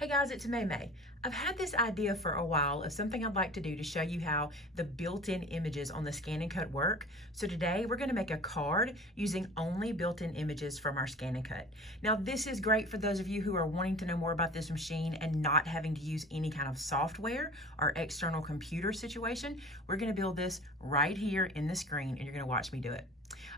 Hey guys, it's Maymay. I've had this idea for a while of something I'd like to do to show you how the built-in images on the Scan and Cut work. So today we're going to make a card using only built-in images from our Scan and Cut. Now this is great for those of you who are wanting to know more about this machine and not having to use any kind of software or external computer situation. We're going to build this right here in the screen and you're going to watch me do it.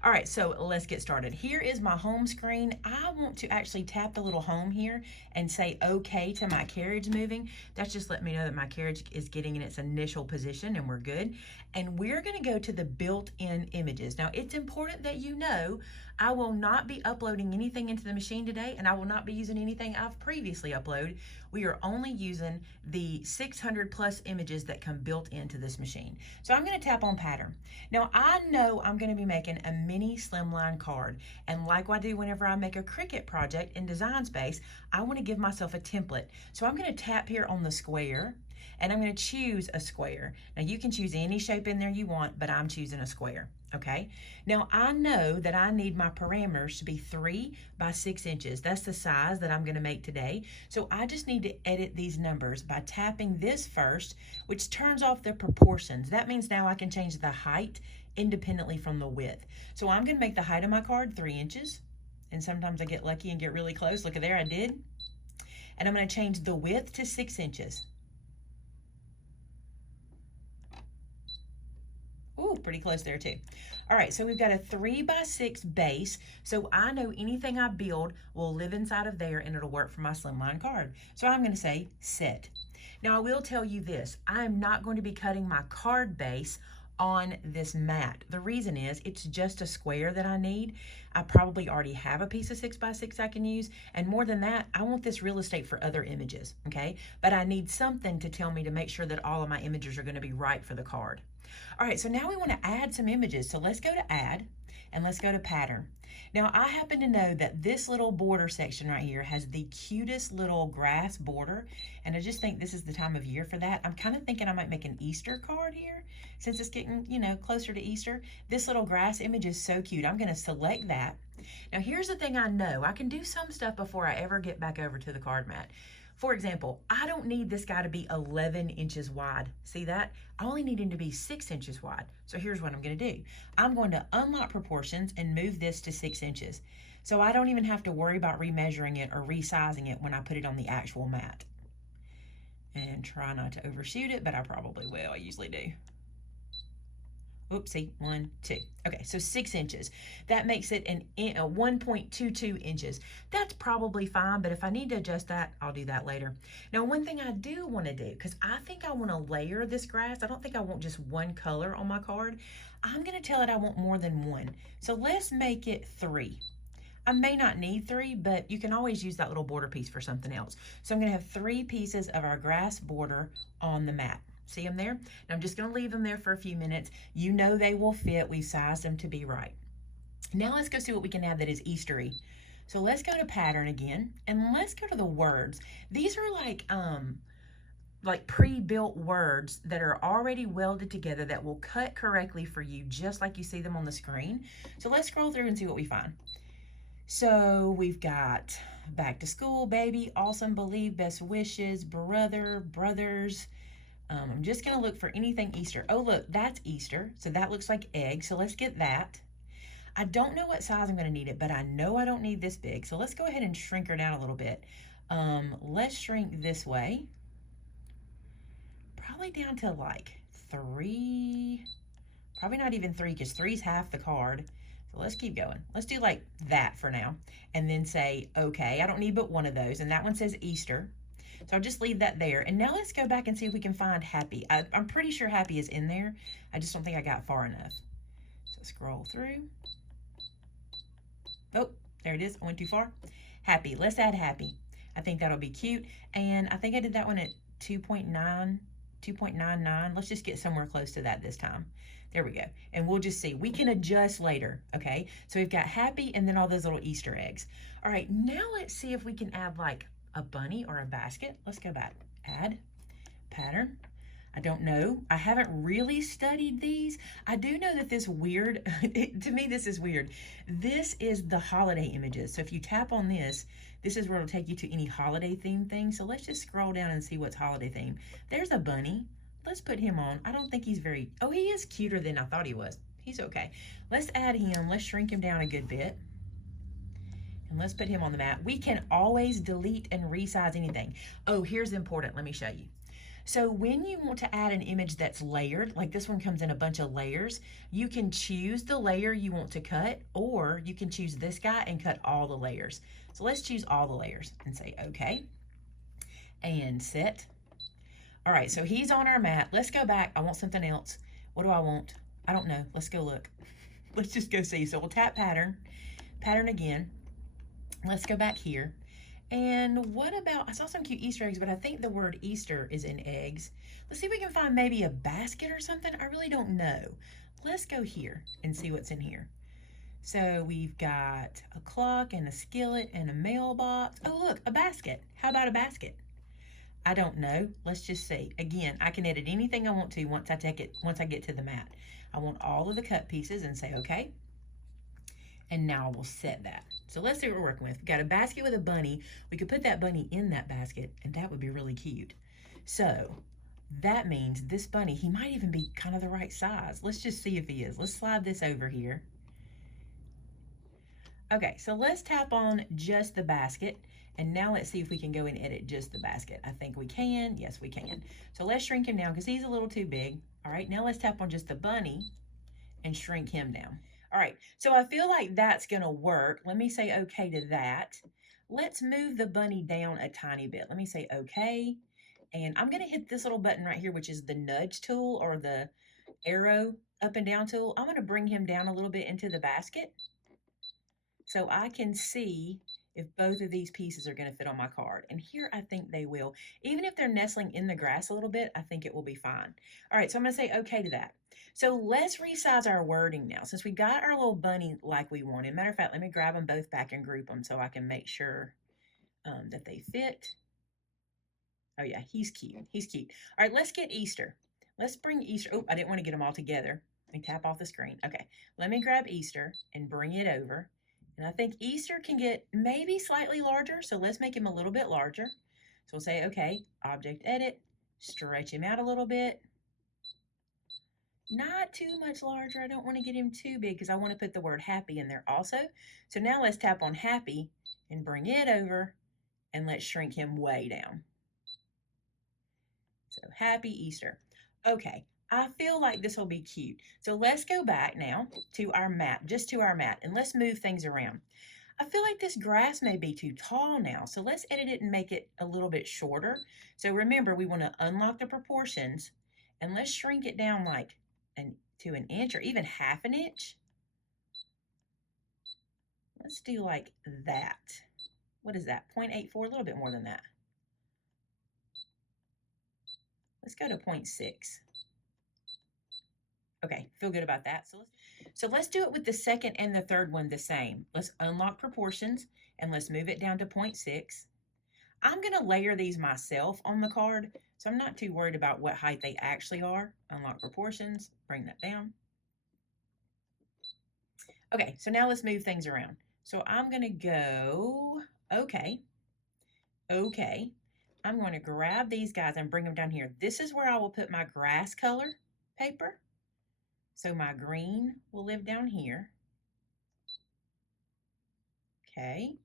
All right, so let's get started. Here is my home screen. I want to actually tap the little home here and say okay to my carriage moving. That's just letting me know that my carriage is getting in its initial position and we're good. And we're gonna go to the built-in images. Now it's important that you know I will not be uploading anything into the machine today and I will not be using anything I've previously uploaded. We are only using the 600 plus images that come built into this machine. So I'm gonna tap on pattern. Now I know I'm gonna be making a mini slimline card, and like I do whenever I make a Cricut project in Design Space, I want to give myself a template. So I'm going to tap here on the square and I'm going to choose a square. Now you can choose any shape in there you want, but I'm choosing a square. Okay, now I know that I need my parameters to be 3 by 6 inches. That's the size that I'm going to make today. So I just need to edit these numbers by tapping this first, which turns off the proportions. That means now I can change the height independently from the width. So I'm going to make the height of my card 3 inches. And sometimes I get lucky and get really close. Look at there, I did. And I'm going to change the width to 6 inches. Ooh, pretty close there too. All right, so we've got a 3 by 6 base. So I know anything I build will live inside of there and it'll work for my slimline card. So I'm going to say set. Now I will tell you this, I am not going to be cutting my card base on this mat. The reason is it's just a square that I need. I probably already have a piece of 6 by 6 I can use, and more than that, I want this real estate for other images, okay? But I need something to tell me to make sure that all of my images are going to be right for the card. All right, so now we want to add some images. So let's go to add and let's go to pattern. Now I happen to know that this little border section right here has the cutest little grass border, and I just think this is the time of year for that. I'm kind of thinking I might make an Easter card here since it's getting, you know, closer to Easter. This little grass image is so cute. I'm going to select that. Now here's the thing I know. I can do some stuff before I ever get back over to the card mat. For example, I don't need this guy to be 11 inches wide. See that? I only need him to be 6 inches wide. So here's what I'm going to do. I'm going to unlock proportions and move this to 6 inches. So I don't even have to worry about remeasuring it or resizing it when I put it on the actual mat. And try not to overshoot it, but I probably will. I usually do. Oopsie, 1, 2. Okay, so 6 inches. That makes it a 1.22 inches. That's probably fine, but if I need to adjust that, I'll do that later. Now, one thing I do want to do, because I think I want to layer this grass. I don't think I want just one color on my card. I'm going to tell it I want more than one. So let's make it 3. I may not need 3, but you can always use that little border piece for something else. So I'm going to have 3 pieces of our grass border on the mat. See them there? Now I'm just going to leave them there for a few minutes. You know they will fit. We've sized them to be right. Now let's go see what we can add that is Eastery. So let's go to pattern again, and let's go to the words. These are like pre-built words that are already welded together that will cut correctly for you, just like you see them on the screen. So let's scroll through and see what we find. So we've got back to school, baby, awesome, believe, best wishes, brother, brothers. I'm just going to look for anything Easter. Oh, look, that's Easter. So that looks like egg. So let's get that. I don't know what size I'm going to need it, but I know I don't need this big. So let's go ahead and shrink her down a little bit. Let's shrink this way. Probably down to like 3. Probably not even 3 because 3 is half the card. So let's keep going. Let's do like that for now. And then say, okay, I don't need but one of those. And that one says Easter. So I'll just leave that there. And now let's go back and see if we can find happy. I'm pretty sure happy is in there. I just don't think I got far enough. So scroll through. Oh, there it is. I went too far. Happy. Let's add happy. I think that'll be cute. And I think I did that one at 2.99. Let's just get somewhere close to that this time. There we go. And we'll just see. We can adjust later, okay? So we've got happy and then all those little Easter eggs. All right, now let's see if we can add like a bunny or a basket. Let's go back. Add, pattern. I don't know. I haven't really studied these. I do know that this weird, to me, this is weird. This is the holiday images. So if you tap on this, this is where it'll take you to any holiday theme thing. So let's just scroll down and see what's holiday theme. There's a bunny. Let's put him on. I don't think he's very, oh, he is cuter than I thought he was. He's okay. Let's add him. Let's shrink him down a good bit. And let's put him on the mat. We can always delete and resize anything. Oh, here's important. Let me show you. So when you want to add an image that's layered, like this one comes in a bunch of layers, you can choose the layer you want to cut, or you can choose this guy and cut all the layers. So let's choose all the layers and say, okay, and set. All right, so he's on our mat. Let's go back. I want something else. What do I want? I don't know. Let's go look. Let's just go see. So we'll tap pattern, pattern again. Let's go back here. And what about, I saw some cute Easter eggs, but I think the word Easter is in eggs. Let's see if we can find maybe a basket or something. I really don't know. Let's go here and see what's in here. So we've got a clock and a skillet and a mailbox. Oh, look, a basket. How about a basket? I don't know. Let's just see. Again, I can edit anything I want to once I get to the mat. I want all of the cut pieces and say, okay. And now we'll set that. So let's see what we're working with. We've got a basket with a bunny. We could put that bunny in that basket, and that would be really cute. So that means this bunny, he might even be kind of the right size. Let's just see if he is. Let's slide this over here. Okay, so let's tap on just the basket. And now let's see if we can go and edit just the basket. I think we can. Yes, we can. So let's shrink him down because he's a little too big. All right, now let's tap on just the bunny and shrink him down. All right, so I feel like that's gonna work. Let me say okay to that. Let's move the bunny down a tiny bit. Let me say okay. And I'm gonna hit this little button right here, which is the nudge tool or the arrow up and down tool. I'm gonna bring him down a little bit into the basket so I can see if both of these pieces are gonna fit on my card. And here I think they will. Even if they're nestling in the grass a little bit, I think it will be fine. All right, so I'm gonna say okay to that. So let's resize our wording now. Since we got our little bunny like we wanted. Matter of fact, let me grab them both back and group them so I can make sure that they fit. Oh yeah, he's cute. He's cute. All right, let's get Easter. Let's bring Easter. Oh, I didn't want to get them all together. Let me tap off the screen. Okay, let me grab Easter and bring it over. And I think Easter can get maybe slightly larger. So let's make him a little bit larger. So we'll say, okay, object edit, stretch him out a little bit. Not too much larger. I don't want to get him too big because I want to put the word happy in there also. So now let's tap on happy and bring it over and let's shrink him way down. So happy Easter. Okay, I feel like this will be cute. So let's go back now to our mat, just to our mat, and let's move things around. I feel like this grass may be too tall now. So let's edit it and make it a little bit shorter. So remember, we want to unlock the proportions and let's shrink it down like to an inch or even half an inch. Let's do like that. What is that? 0.84, a little bit more than that. Let's go to 0.6. Okay, feel good about that. So let's do it with the second and the third one the same. Let's unlock proportions and let's move it down to 0.6. I'm gonna layer these myself on the card, so I'm not too worried about what height they actually are. Unlock proportions, bring that down. Okay, so now let's move things around. So I'm gonna go, okay. I'm gonna grab these guys and bring them down here. This is where I will put my grass color paper. So my green will live down here. Okay.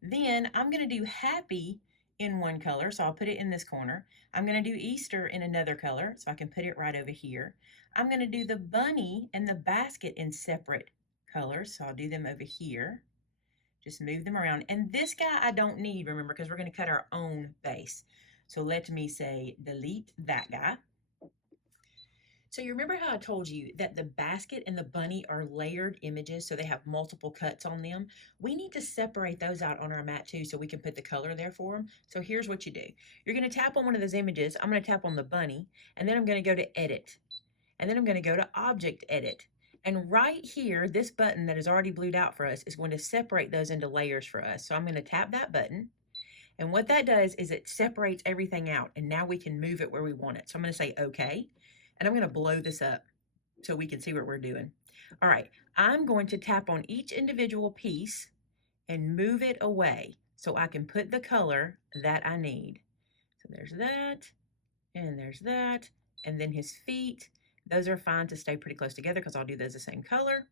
Then I'm gonna do happy in one color, so I'll put it in this corner. I'm gonna do Easter in another color, so I can put it right over here. I'm gonna do the bunny and the basket in separate colors, so I'll do them over here. Just move them around. And this guy I don't need, remember, because we're gonna cut our own base. So let me say delete that guy. So you remember how I told you that the basket and the bunny are layered images, so they have multiple cuts on them? We need to separate those out on our mat too so we can put the color there for them. So here's what you do. You're gonna tap on one of those images. I'm gonna tap on the bunny, and then I'm gonna go to edit. And then I'm gonna go to object edit. And right here, this button that is already blued out for us is going to separate those into layers for us. So I'm gonna tap that button, And what that does is it separates everything out, and now we can move it where we want it. So I'm going to say okay, and I'm going to blow this up so we can see what we're doing. All right, I'm going to tap on each individual piece and move it away so I can put the color that I need. So there's that, and there's that, and then his feet. Those are fine to stay pretty close together because I'll do those the same color.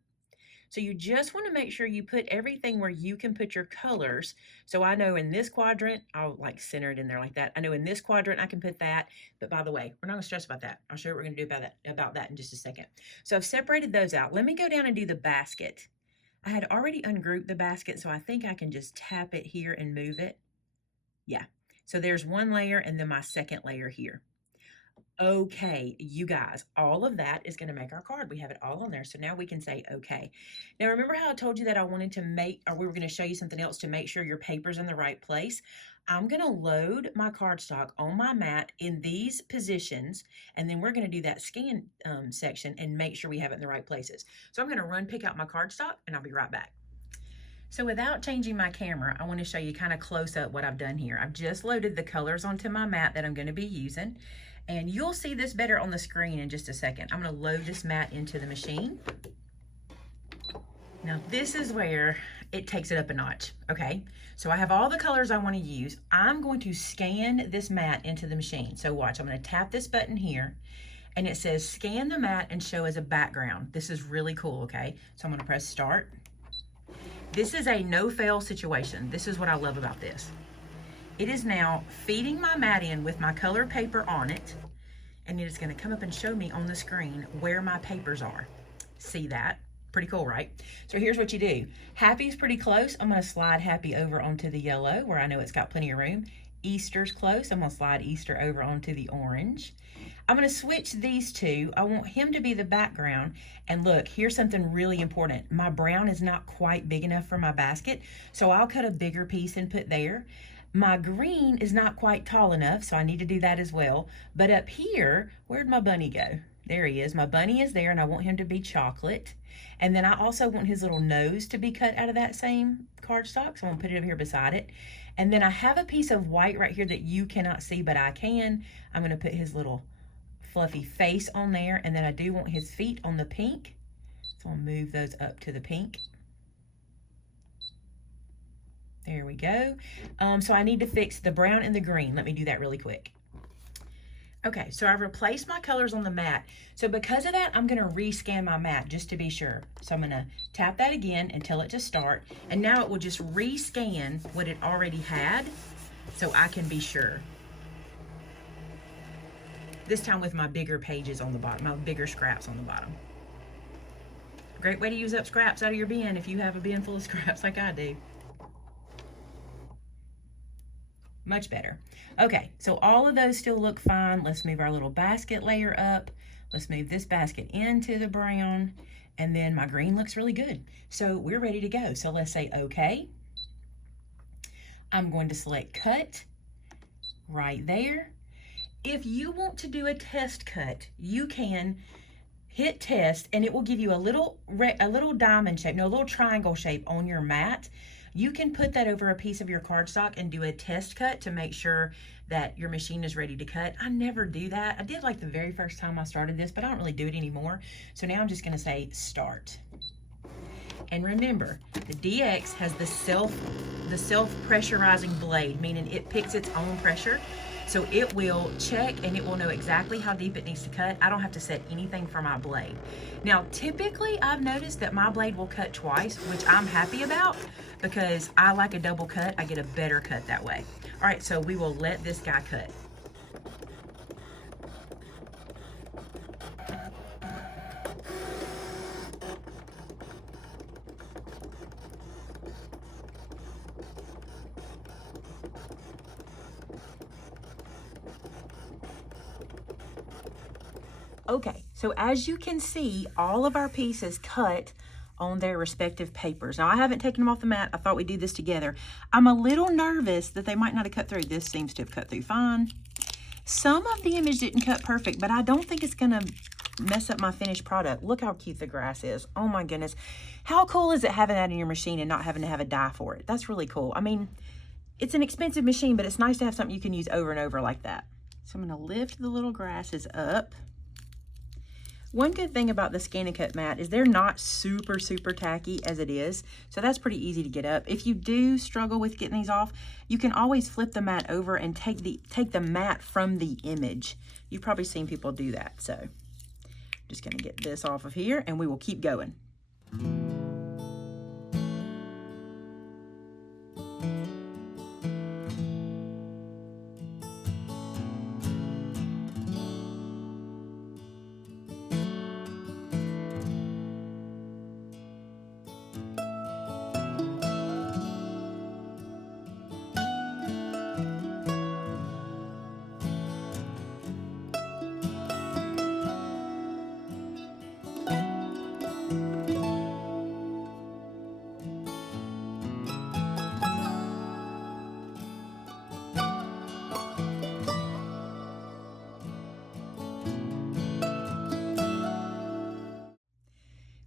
So you just want to make sure you put everything where you can put your colors. So I know in this quadrant, I'll like center it in there like that. I know in this quadrant I can put that, but by the way, we're not going to stress about that. I'll show you what we're going to do about that in just a second. So I've separated those out. Let me go down and do the basket. I had already ungrouped the basket, so I think I can just tap it here and move it. Yeah, so there's one layer and then my second layer here. Okay, you guys, all of that is going to make our card. We have it all on there. So now we can say okay. Now remember how I told you that I wanted to we were going to show you something else to make sure your paper's in the right place? I'm going to load my cardstock on my mat in these positions, and then we're going to do that scan section and make sure we have it in the right places. So I'm going to pick out my cardstock, and I'll be right back. So without changing my camera, I want to show you kind of close up what I've done here. I've just loaded the colors onto my mat that I'm going to be using. And you'll see this better on the screen in just a second. I'm going to load this mat into the machine. Now this is where it takes it up a notch, okay? So I have all the colors I want to use. I'm going to scan this mat into the machine. So watch, I'm going to tap this button here, and it says scan the mat and show as a background. This is really cool, okay? So I'm going to press start. This is a no-fail situation. This is what I love about this. It is now feeding my mat in with my colored paper on it, and it is going to come up and show me on the screen where my papers are. See that? Pretty cool, right? So here's what you do. Happy's pretty close. I'm going to slide Happy over onto the yellow where I know it's got plenty of room. Easter's close. I'm going to slide Easter over onto the orange. I'm going to switch these two. I want him to be the background. And look, here's something really important. My brown is not quite big enough for my basket, so I'll cut a bigger piece and put there. My green is not quite tall enough, so I need to do that as well. But up here, where'd my bunny go? There he is. My bunny is there, and I want him to be chocolate. And then I also want his little nose to be cut out of that same cardstock, so I'm going to put it over here beside it. And then I have a piece of white right here that you cannot see, but I can. I'm going to put his little fluffy face on there, and then I do want his feet on the pink, so I'll move those up to the pink. There we go. So I need to fix the brown and the green. Let me do that really quick. Okay, so I've replaced my colors on the mat. So because of that, I'm going to rescan my mat just to be sure. So I'm going to tap that again and tell it to start. And now it will just rescan what it already had so I can be sure. This time with my bigger pages on the bottom, my bigger scraps on the bottom. Great way to use up scraps out of your bin if you have a bin full of scraps like I do. Much better. Okay, so all of those still look fine. Let's move our little basket layer up. Let's move this basket into the brown, and then my green looks really good. So we're ready to go. So let's say okay. I'm going to select cut right there. If you want to do a test cut, you can hit test and it will give you a little diamond shape, no, a little triangle shape on your mat. You can put that over a piece of your cardstock and do a test cut to make sure that your machine is ready to cut. I never do that. I did like the very first time I started this, but I don't really do it anymore. So now I'm just gonna say start. And remember, the DX has the self-pressurizing blade, meaning it picks its own pressure. So it will check and it will know exactly how deep it needs to cut. I don't have to set anything for my blade. Now, typically I've noticed that my blade will cut twice, which I'm happy about because I like a double cut. I get a better cut that way. All right, so we will let this guy cut. Okay, so as you can see, all of our pieces cut on their respective papers. Now, I haven't taken them off the mat. I thought we'd do this together. I'm a little nervous that they might not have cut through. This seems to have cut through fine. Some of the image didn't cut perfect, but I don't think it's gonna mess up my finished product. Look how cute the grass is. Oh my goodness. How cool is it having that in your machine and not having to have a die for it? That's really cool. I mean, It's an expensive machine, but it's nice to have something you can use over and over like that. So I'm gonna lift the little grasses up. One good thing about the Scan and Cut mat is they're not super, super tacky as it is. So that's pretty easy to get up. If you do struggle with getting these off, you can always flip the mat over and take the mat from the image. You've probably seen people do that. So just gonna get this off of here and we will keep going.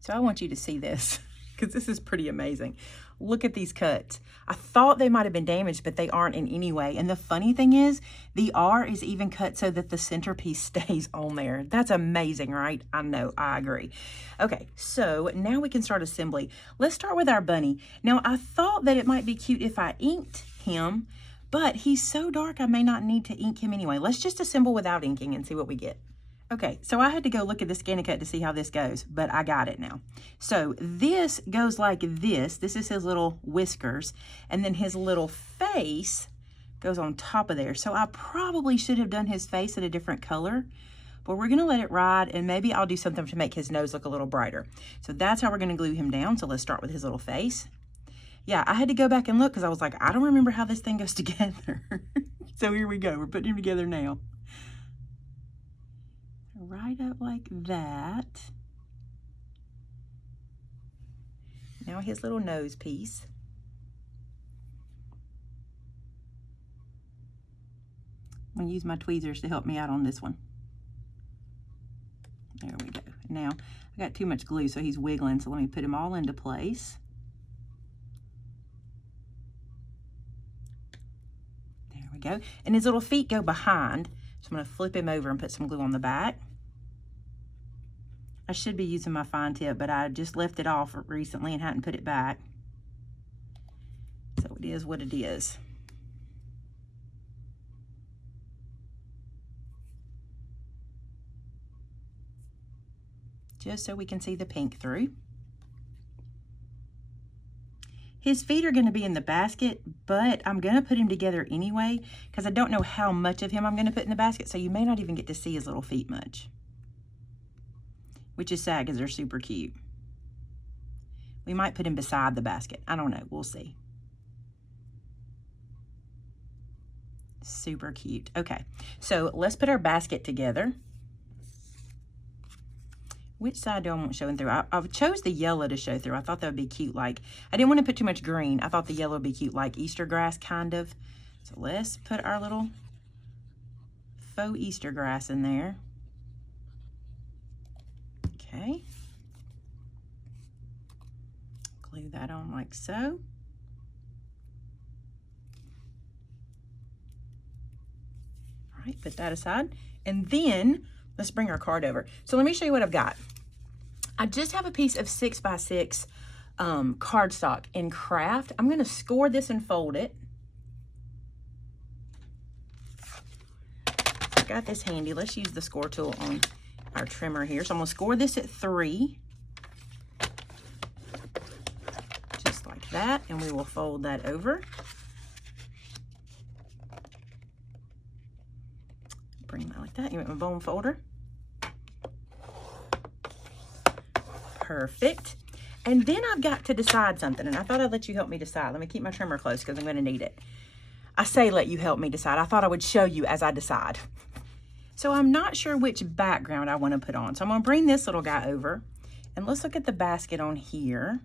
So I want you to see this because this is pretty amazing. Look at these cuts. I thought they might have been damaged, but they aren't in any way. And the funny thing is, the R is even cut so that the centerpiece stays on there. That's amazing, right? I know, I agree. Okay, so now we can start assembly. Let's start with our bunny. Now, I thought that it might be cute if I inked him, but he's so dark I may not need to ink him anyway. Let's just assemble without inking and see what we get. Okay, so I had to go look at the Scan and Cut to see how this goes, but I got it now. So this goes like this. This is his little whiskers, and then his little face goes on top of there. So I probably should have done his face in a different color, but we're gonna let it ride, and maybe I'll do something to make his nose look a little brighter. So that's how we're gonna glue him down. So let's start with his little face. Yeah, I had to go back and look because I was like, I don't remember how this thing goes together. So here we go, we're putting him together now. Right up like that. Now his little nose piece. I'm gonna use my tweezers to help me out on this one. There we go. Now, I got too much glue, so he's wiggling, so let me put him all into place. There we go. And his little feet go behind, so I'm gonna flip him over and put some glue on the back. I should be using my fine tip, but I just left it off recently and hadn't put it back. So it is what it is. Just so we can see the pink through. His feet are gonna be in the basket, but I'm gonna put him together anyway because I don't know how much of him I'm gonna put in the basket, so you may not even get to see his little feet much. Which is sad because they're super cute. We might put him beside the basket. I don't know, we'll see. Super cute. Okay, so let's put our basket together. Which side do I want showing through? I chose the yellow to show through. I thought that would be cute, like, I didn't want to put too much green. I thought the yellow would be cute, like Easter grass, kind of. So let's put our little faux Easter grass in there. Okay. Glue that on like so. All right, put that aside. And then let's bring our card over. So let me show you what I've got. I just have a piece of 6x6 cardstock in craft. I'm gonna score this and fold it. I got this handy. Let's use the score tool on our trimmer here. So I'm gonna score this at 3. Just like that, and we will fold that over. Bring that like that. You want my bone folder? Perfect. And then I've got to decide something, and I thought I'd let you help me decide. Let me keep my trimmer close because I'm gonna need it. I say let you help me decide. I thought I would show you as I decide. So I'm not sure which background I want to put on. So I'm going to bring this little guy over, and let's look at the basket on here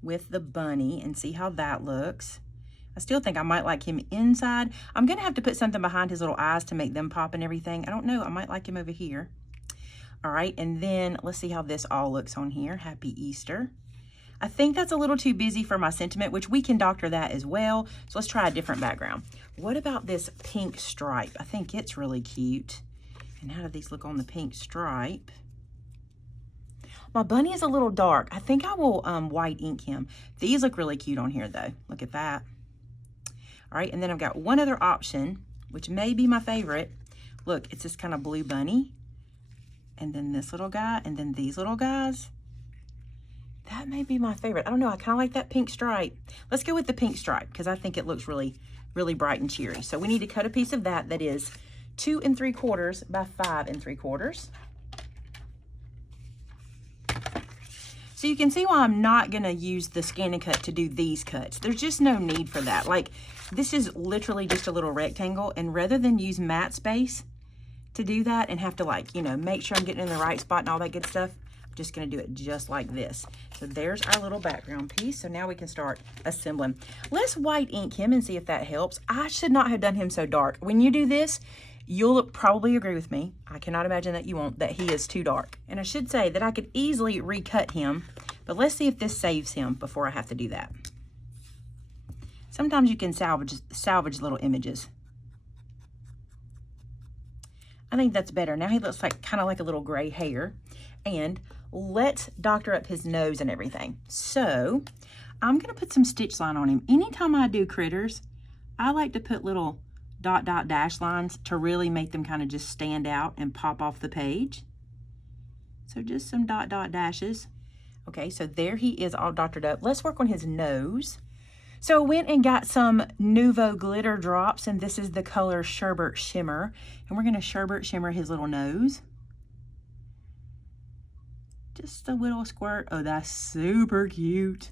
with the bunny and see how that looks. I still think I might like him inside. I'm going to have to put something behind his little eyes to make them pop and everything. I don't know. I might like him over here. All right. And then let's see how this all looks on here. Happy Easter. I think that's a little too busy for my sentiment, which we can doctor that as well. So let's try a different background. What about this pink stripe? I think it's really cute. And how do these look on the pink stripe? My bunny is a little dark. I think I will white ink him. These look really cute on here though. Look at that. All right, and then I've got one other option, which may be my favorite. Look, it's this kind of blue bunny. And then this little guy, and then these little guys. That may be my favorite. I don't know, I kind of like that pink stripe. Let's go with the pink stripe because I think it looks really, really bright and cheery. So we need to cut a piece of that that is 2 3/4 by 5 3/4. So you can see why I'm not gonna use the scan and cut to do these cuts. There's just no need for that. Like, this is literally just a little rectangle, and rather than use mat space to do that and have to, like, you know, make sure I'm getting in the right spot and all that good stuff, I'm just gonna do it just like this. So there's our little background piece. So now we can start assembling. Let's white ink him and see if that helps. I should not have done him so dark. When you do this, you'll probably agree with me. I cannot imagine that you won't, that he is too dark. And I should say that I could easily recut him, but let's see if this saves him before I have to do that. Sometimes you can salvage little images. I think that's better. Now he looks like kind of like a little gray hair. And let's doctor up his nose and everything. So I'm gonna put some stitch line on him. Anytime I do critters, I like to put little dot dash lines to really make them kind of just stand out and pop off the page. So just some dot dashes. Okay, so there he is all doctored up. Let's work on his nose. So I went and got some Nuvo glitter drops, and this is the color Sherbet Shimmer. And we're gonna Sherbet Shimmer his little nose. Just a little squirt. Oh, that's super cute.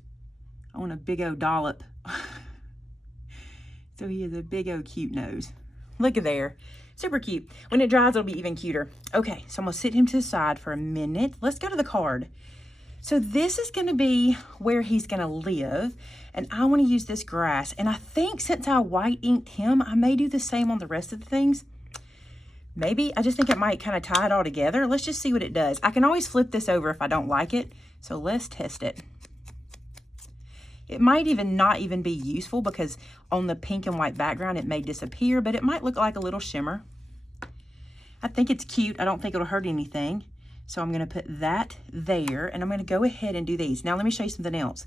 I want a big old dollop. So he has a big old cute nose. Look at there. Super cute. When it dries, it'll be even cuter. Okay, so I'm gonna sit him to the side for a minute. Let's go to the card. So this is gonna be where he's gonna live, and I wanna use this grass. And I think since I white inked him, I may do the same on the rest of the things. Maybe, I just think it might kind of tie it all together. Let's just see what it does. I can always flip this over if I don't like it. So let's test it. It might even not even be useful because on the pink and white background, it may disappear, but it might look like a little shimmer. I think it's cute. I don't think it'll hurt anything. So I'm gonna put that there, and I'm gonna go ahead and do these. Now let me show you something else.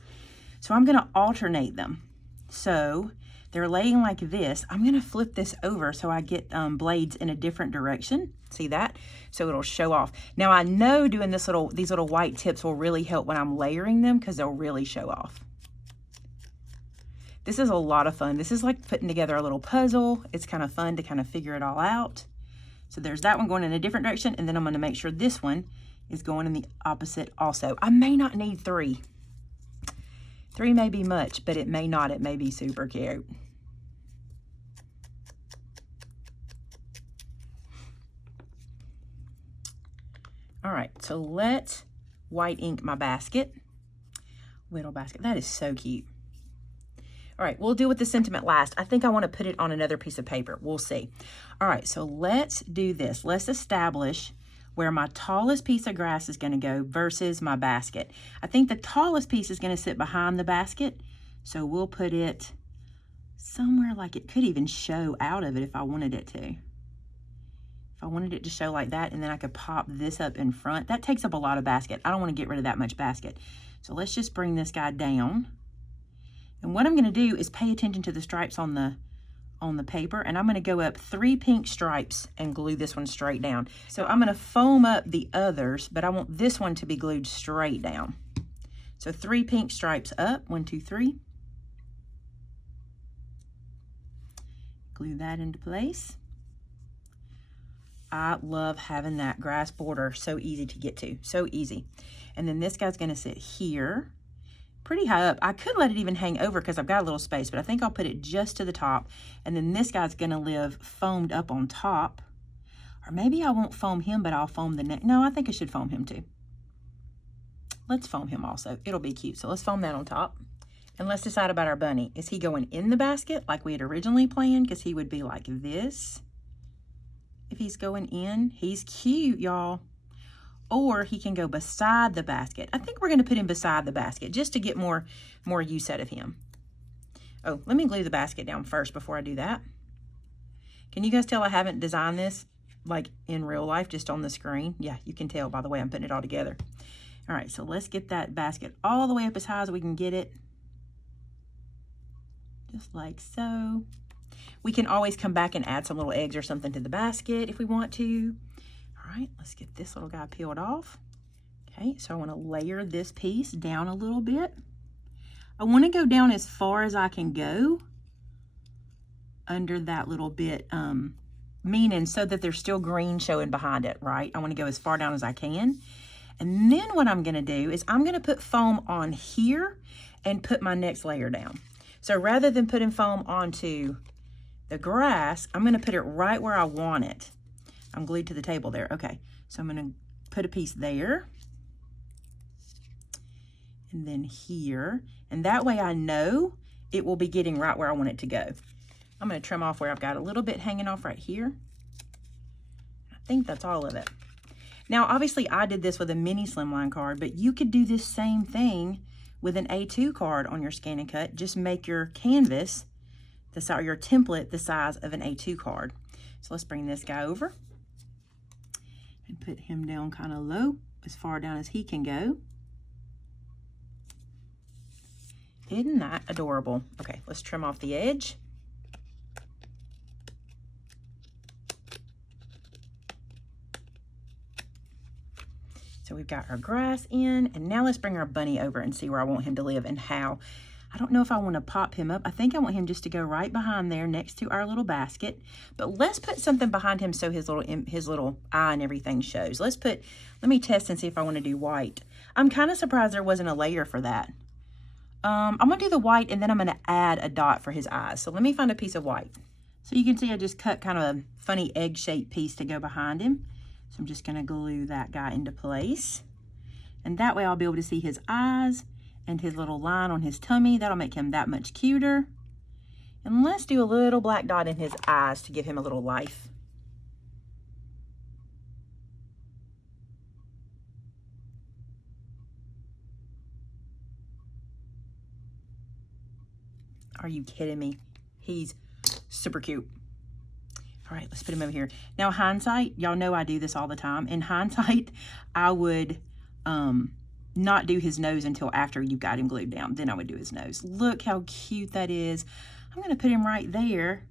So I'm gonna alternate them. So they're laying like this. I'm gonna flip this over so I get blades in a different direction. See that? So it'll show off. Now I know doing these little white tips will really help when I'm layering them because they'll really show off. This is a lot of fun. This is like putting together a little puzzle. It's kind of fun to kind of figure it all out. So there's that one going in a different direction, and then I'm gonna make sure this one is going in the opposite also. I may not need 3. 3 may be much, but it may not. It may be super cute. All right, so let's white ink my basket. Little basket, that is so cute. All right, we'll deal with the sentiment last. I think I want to put it on another piece of paper. We'll see. All right, so let's do this. Let's establish where my tallest piece of grass is going to go versus my basket. I think the tallest piece is going to sit behind the basket, so we'll put it somewhere like it could even show out of it if I wanted it to. If I wanted it to show like that, and then I could pop this up in front. That takes up a lot of basket. I don't want to get rid of that much basket. So let's just bring this guy down. And what I'm going to do is pay attention to the stripes on the paper, and I'm going to go up 3 pink stripes and glue this one straight down. So I'm going to foam up the others, but I want this one to be glued straight down. So 3 pink stripes up, 1, 2, 3. Glue that into place. I love having that grass border, so easy to get to, so easy. And then this guy's going to sit here. Pretty high up. I could let it even hang over because I've got a little space, but I think I'll put it just to the top. And then this guy's gonna live foamed up on top. Or maybe I won't foam him, but I'll foam the neck. No, I think I should foam him too. Let's foam him also. It'll be cute. So let's foam that on top. And let's decide about our bunny. Is he going in the basket like we had originally planned? Because he would be like this. If he's going in, he's cute, y'all. or he can go beside the basket. I think we're gonna put him beside the basket just to get more use out of him. Oh, let me glue the basket down first before I do that. Can you guys tell I haven't designed this like in real life, just on the screen? Yeah, you can tell by the way I'm putting it all together. All right, so let's get that basket all the way up as high as we can get it. Just like so. We can always come back and add some little eggs or something to the basket if we want to. All right, let's get this little guy peeled off. Okay, so I want to layer this piece down a little bit. I want to go down as far as I can go under that little bit, meaning so that there's still green showing behind it, right? I want to go as far down as I can. And then what I'm going to do is I'm going to put foam on here and put my next layer down. So rather than putting foam onto the grass, I'm going to put it right where I want it. I'm glued to the table there. Okay, so I'm going to put a piece there and then here, and that way I know it will be getting right where I want it to go. I'm going to trim off where I've got a little bit hanging off right here. I think that's all of it. Now, obviously, I did this with a mini slimline card, but you could do this same thing with an A2 card on your Scan and Cut. Just make your canvas, or your template, the size of an A2 card. So let's bring this guy over and put him down kind of low, as far down as he can go. Isn't that adorable? Okay, let's trim off the edge. So we've got our grass in, and now let's bring our bunny over and see where I want him to live and how. I don't know if I want to pop him up. I think I want him just to go right behind there next to our little basket. But let's put something behind him so his little eye and everything shows. Let me test and see if I want to do white. I'm kind of surprised there wasn't a layer for that. I'm going to do the white, and then I'm going to add a dot for his eyes. So let me find a piece of white. So you can see I just cut kind of a funny egg-shaped piece to go behind him. So I'm just going to glue that guy into place. And that way I'll be able to see his eyes and his little line on his tummy. That'll make him that much cuter. And let's do a little black dot in his eyes to give him a little life. Are you kidding me? He's super cute. All right, let's put him over here. Now, hindsight, y'all know I do this all the time. In hindsight, I would not do his nose until after you got him glued down. Then I would do his nose. Look how cute that is. I'm going to put him right there,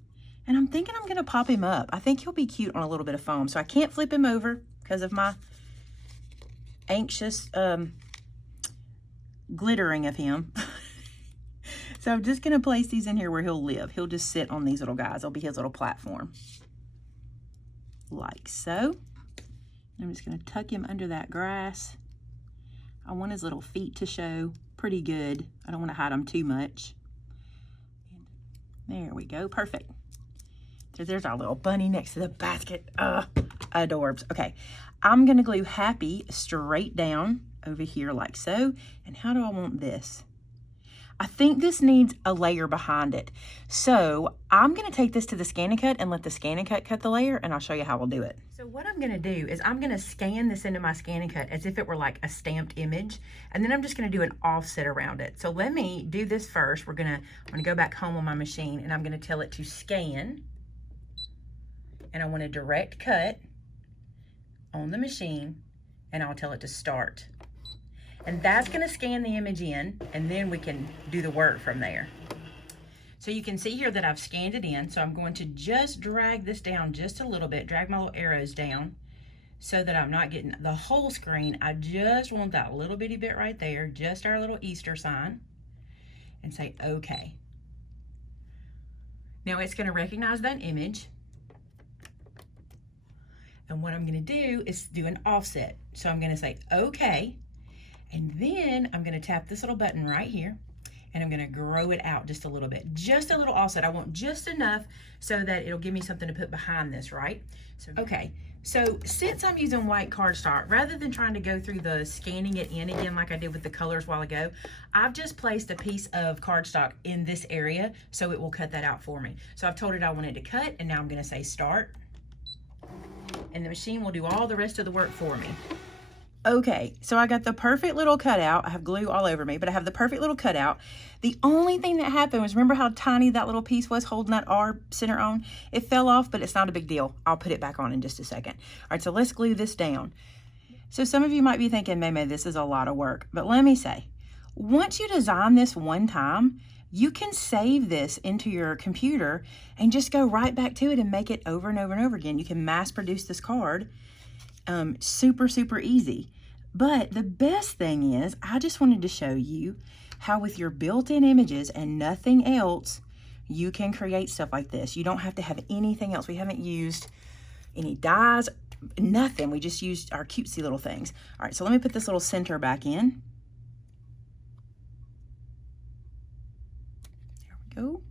and I'm thinking I'm going to pop him up. I think he'll be cute on a little bit of foam. So I can't flip him over because of my anxious glittering of him. So I'm just going to place these in here where he'll live. He'll just sit on these little guys. They'll be his little platform. Like so. I'm just going to tuck him under that grass. I want his little feet to show pretty good. I don't want to hide them too much. There we go. Perfect. So there's our little bunny next to the basket. Adorbs. Okay. I'm going to glue Happy straight down over here like so. And how do I want this? I think this needs a layer behind it. So I'm going to take this to the Scan and Cut and let the Scan and Cut cut the layer, and I'll show you how we'll do it. So what I'm going to do is I'm going to scan this into my Scan and Cut as if it were like a stamped image, and then I'm just going to do an offset around it. So let me do this first. I'm going to go back home on my machine, and I'm going to tell it to scan, and I want to direct cut on the machine, and I'll tell it to start. And that's going to scan the image in, and then we can do the work from there. So you can see here that I've scanned it in, so I'm going to just drag this down just a little bit, drag my little arrows down so that I'm not getting the whole screen. I just want that little bitty bit right there, just our little Easter sign, and say okay. Now it's going to recognize that image. And what I'm going to do is do an offset. So I'm going to say okay. And then I'm going to tap this little button right here, and I'm going to grow it out just a little bit. Just a little offset. I want just enough so that it'll give me something to put behind this, right? So, okay, so since I'm using white cardstock, rather than trying to go through the scanning it in again like I did with the colors a while ago, I've just placed a piece of cardstock in this area so it will cut that out for me. So I've told it I want it to cut, and now I'm going to say start. And the machine will do all the rest of the work for me. Okay, so I got the perfect little cutout. I have glue all over me, but I have the perfect little cutout. The only thing that happened was, remember how tiny that little piece was holding that R center on? It fell off, but it's not a big deal. I'll put it back on in just a second. All right, so let's glue this down. So some of you might be thinking, Maymay, this is a lot of work. But let me say, once you design this one time, you can save this into your computer and just go right back to it and make it over and over and over again. You can mass produce this card. Super, super easy. But the best thing is, I just wanted to show you how with your built-in images and nothing else, you can create stuff like this. You don't have to have anything else. We haven't used any dyes, nothing. We just used our cutesy little things. All right, so let me put this little center back in. There we go.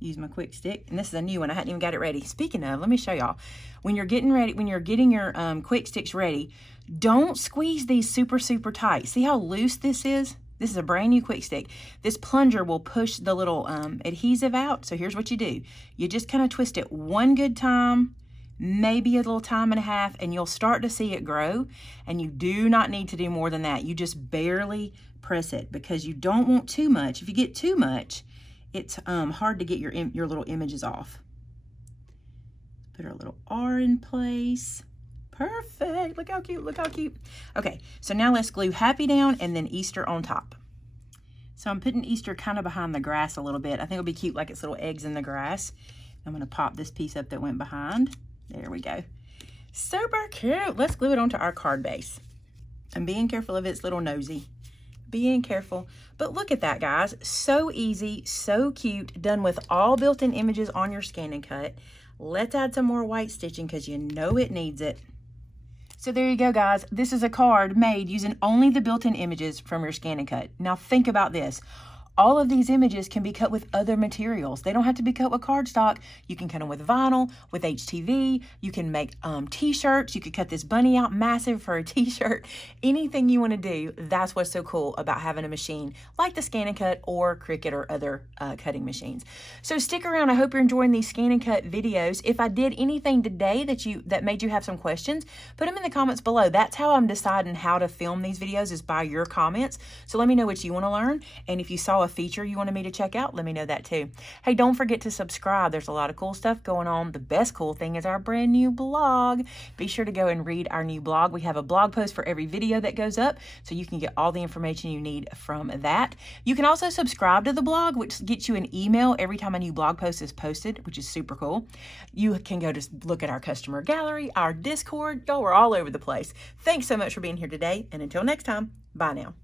Use my quick stick, and this is a new one. I hadn't even got it ready. Speaking of, let me show y'all. When you're getting ready, when you're getting your quick sticks ready, don't squeeze these super, super tight. See how loose this is? This is a brand new quick stick. This plunger will push the little adhesive out. So here's what you do. You just kind of twist it one good time, maybe a little time and a half, and you'll start to see it grow. And you do not need to do more than that. You just barely press it because you don't want too much. If you get too much, it's hard to get your little images off. Put our little R in place. Perfect. Look how cute. Look how cute. Okay, so now let's glue Happy down and then Easter on top. So I'm putting Easter kind of behind the grass a little bit. I think it'll be cute like it's little eggs in the grass. I'm going to pop this piece up that went behind. There we go. Super cute. Let's glue it onto our card base. I'm being careful of its little nosy. Being careful. But look at that, guys. So easy, so cute, done with all built-in images on your Scan and Cut. Let's add some more white stitching because you know it needs it. So there you go, guys. This is a card made using only the built-in images from your Scan and Cut. Now think about this. All of these images can be cut with other materials. They don't have to be cut with cardstock. You can cut them with vinyl, with HTV. You can make t-shirts. You could cut this bunny out massive for a t-shirt. Anything you want to do, that's what's so cool about having a machine like the Scan and Cut or Cricut or other cutting machines. So stick around. I hope you're enjoying these Scan and Cut videos. If I did anything today that made you have some questions, put them in the comments below. That's how I'm deciding how to film these videos, is by your comments. So let me know what you want to learn. And if you saw a feature you wanted me to check out, let me know that too. Hey, don't forget to subscribe. There's a lot of cool stuff going on. The best cool thing is our brand new blog. Be sure to go and read our new blog. We have a blog post for every video that goes up, so you can get all the information you need from that. You can also subscribe to the blog, which gets you an email every time a new blog post is posted, which is super cool. You can go to look at our customer gallery, our Discord. Y'all, we're all over the place. Thanks so much for being here today, and until next time, bye now.